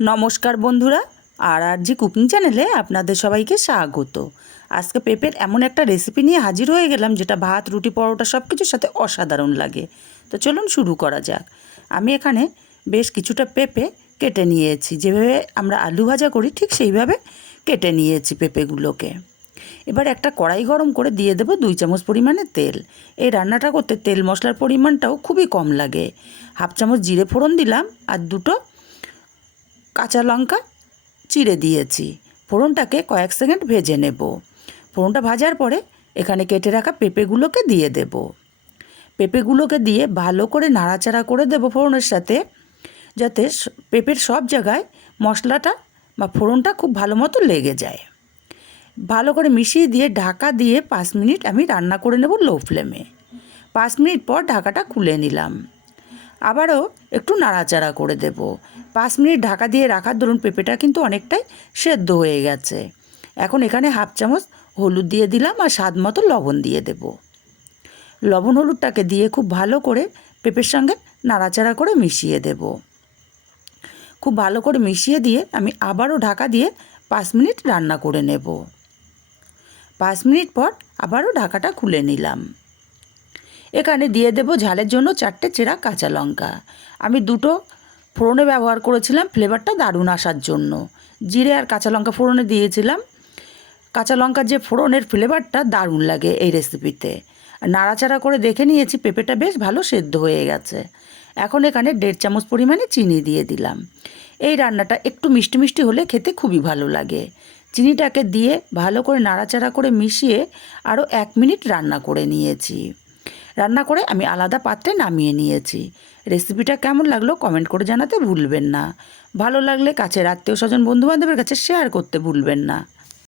নমস্কার বন্ধুরা, আর আর জি কুকিং চ্যানেলে আপনাদের সবাইকে স্বাগত। আজকে পেঁপের এমন একটা রেসিপি নিয়ে হাজির হয়ে গেলাম, যেটা ভাত, রুটি, পরোটা সব কিছুর সাথে অসাধারণ লাগে। তো চলুন শুরু করা যাক। আমি এখানে বেশ কিছুটা পেঁপে কেটে নিয়েছি, যেভাবে আমরা আলু ভাজা করি ঠিক সেইভাবে কেটে নিয়েছি পেঁপেগুলোকে। এবার একটা কড়াই গরম করে দিয়ে দেবো দুই চামচ পরিমাণে তেল। এই রান্নাটা করতে তেল মশলার পরিমাণটাও খুবই কম লাগে। হাফ চামচ জিরে ফোড়ন দিলাম আর দুটো কাঁচা লঙ্কা চিড়ে দিয়েছি। ফোড়নটাকে কয়েক সেকেন্ড ভেজে নেব। ফোড়নটা ভাজার পরে এখানে কেটে রাখা পেঁপেগুলোকে দিয়ে দেব। পেঁপেগুলোকে দিয়ে ভালো করে নাড়াচাড়া করে দেবো ফোড়নের সাথে, যাতে পেঁপের সব জায়গায় মশলাটা বা ফোড়নটা খুব ভালো মতো লেগে যায়। ভালো করে মিশিয়ে দিয়ে ঢাকা দিয়ে পাঁচ মিনিট আমি রান্না করে নেব লো ফ্লেমে পাঁচ মিনিট পর ঢাকাটা খুলে নিলাম। আবারও একটু নাড়াচাড়া করে দেব। পাঁচ মিনিট ঢাকা দিয়ে রাখার ধরুন পেঁপেটা কিন্তু অনেকটাই সেদ্ধ হয়ে গেছে। এখন এখানে হাফ চামচ হলুদ দিয়ে দিলাম আর স্বাদ মতো লবণ দিয়ে দেব। লবণ হলুদটাকে দিয়ে খুব ভালো করে পেঁপের সঙ্গে নাড়াচাড়া করে মিশিয়ে দেব। খুব ভালো করে মিশিয়ে দিয়ে আমি আবারও ঢাকা দিয়ে পাঁচ মিনিট রান্না করে নেব। পাঁচ মিনিট পর আবারও ঢাকাটা খুলে নিলাম। এখানে দিয়ে দেব ঝালের জন্য চারটে চেরা কাঁচা লঙ্কা। আমি দুটো ফোড়নে ব্যবহার করেছিলাম ফ্লেভারটা দারুণ আসার জন্য। জিরে আর কাঁচা লঙ্কা ফোড়নে দিয়েছিলাম। কাঁচা লঙ্কার যে ফোড়নের ফ্লেভারটা দারুণ লাগে এই রেসিপিতে নাড়াচাড়া করে দেখে নিয়েছি, পেঁপেটা বেশ ভালো সেদ্ধ হয়ে গেছে। এখন এখানে দেড় চামচ পরিমাণে চিনি দিয়ে দিলাম। এই রান্নাটা একটু মিষ্টি মিষ্টি হলে খেতে খুবই ভালো লাগে। চিনিটাকে দিয়ে ভালো করে নাড়াচাড়া করে মিশিয়ে আরও এক মিনিট রান্না করে নিয়েছি। রান্না করে আমি আলাদা পাত্রে নামিয়ে নিয়েছি। রেসিপিটা কেমন লাগল কমেন্ট করে জানাতে ভুলবেন না। ভালো লাগলে কাছে আত্মীয় স্বজন বন্ধুবান্ধবের কাছে শেয়ার করতে ভুলবেন না।